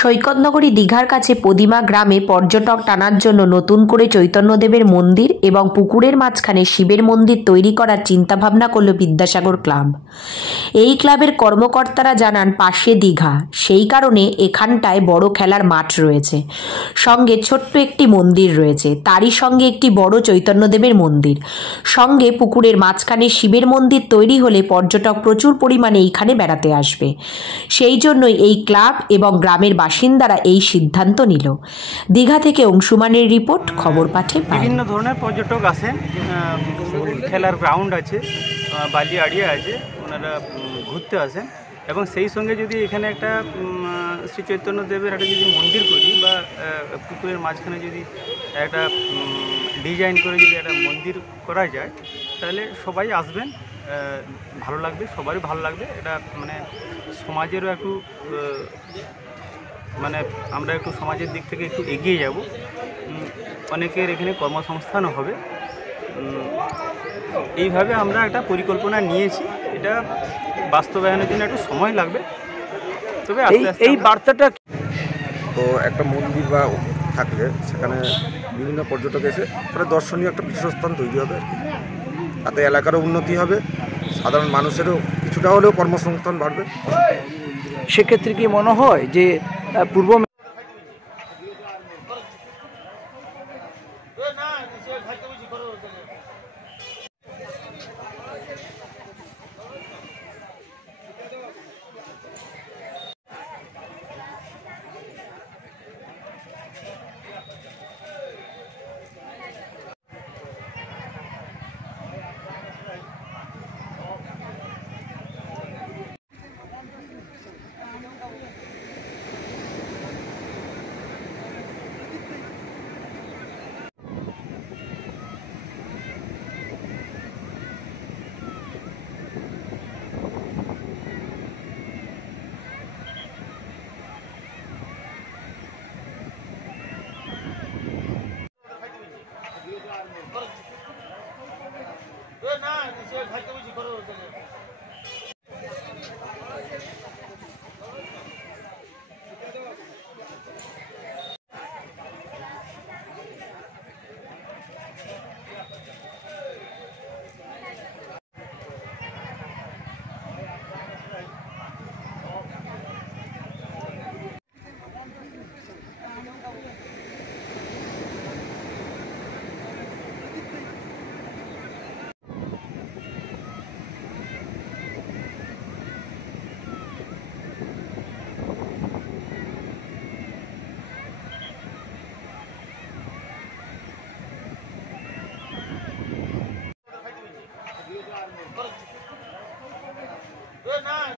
সৈকতনগরী দীঘার কাছে পদিমা গ্রামে পর্যটক টানার জন্য নতুন করে চৈতন্যদেবের মন্দির এবং পুকুরের মাঝখানে শিবের মন্দির তৈরি করার চিন্তাভাবনা করল বিদ্যাসাগর ক্লাব। এই ক্লাবের কর্মকর্তারা জানান পাশে দীঘা, সেই কারণে এখানটায় বড় খেলার মাঠ রয়েছে, সঙ্গে ছোট্ট একটি মন্দির রয়েছে, তারই সঙ্গে একটি বড় চৈতন্যদেবের মন্দির, সঙ্গে পুকুরের মাঝখানে শিবের মন্দির তৈরি হলে পর্যটক প্রচুর পরিমাণে এইখানে বেড়াতে আসবে। সেই জন্যই এই ক্লাব এবং গ্রামের বাসিন্দারা এই সিদ্ধান্ত নিল। দীঘা থেকে অংশুমানের রিপোর্ট, খবর পাঠে বিভিন্ন ধরনের পর্যটক আসেন, খেলার গ্রাউন্ড আছে, বালি আড়িয়া আছে, ওনারা ঘুরতে আসেন এবং সেই সঙ্গে যদি এখানে একটা শ্রী চৈতন্যদেবের একটা যদি মন্দির করি বা পুকুরের মাঝখানে যদি একটা ডিজাইন করে যদি একটা মন্দির করা যায় তাহলে সবাই আসবেন, ভালো লাগবে, সবারই ভালো লাগবে। এটা মানে সমাজেরও একটু মানে আমরা একটু সমাজের দিক থেকে একটু এগিয়ে যাব, অনেকের এখানে কর্মসংস্থানও হবে। এইভাবে আমরা একটা পরিকল্পনা নিয়েছি, এটা বাস্তবায়নের জন্য একটু সময় লাগবে, তবে এই বার্তাটা তো একটা মন্দির বা থাকলে সেখানে বিভিন্ন পর্যটক এসে পরে দর্শনীয় একটা পীঠস্থান তৈরি হবে, তাতে এলাকারও উন্নতি হবে, সাধারণ মানুষেরও কিছুটা হলেও কর্মসংস্থান বাড়বে। সেক্ষেত্রে কি মনে হয় যে পূর্ব